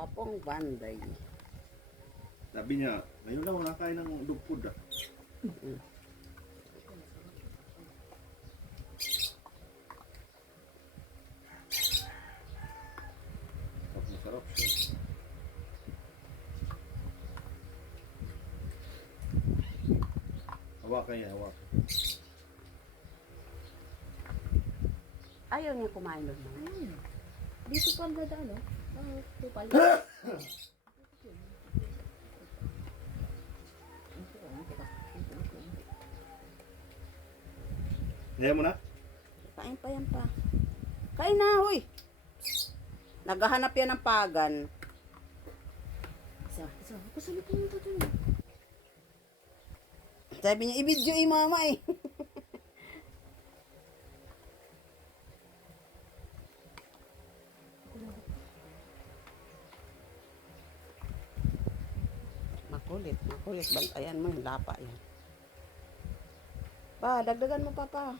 Gwapong banday. Sabi niya, ngayon lang nakain ng dog food ah. Masarap siya. Hawakan niya, hawakan. Ayaw niya kumain doon. Ayun. Dito pa ang dadaan, no? Tupal. Ngayon mo na? Kain pa yan pa. Kain na, huy. Naghahanap yan ng pagan. Isa. Kasalit mo yung tatay. Sabi niya, i-video mama eh. Makulit. Bantayan mo yung lapa yan. Pa, dagdagan mo pa.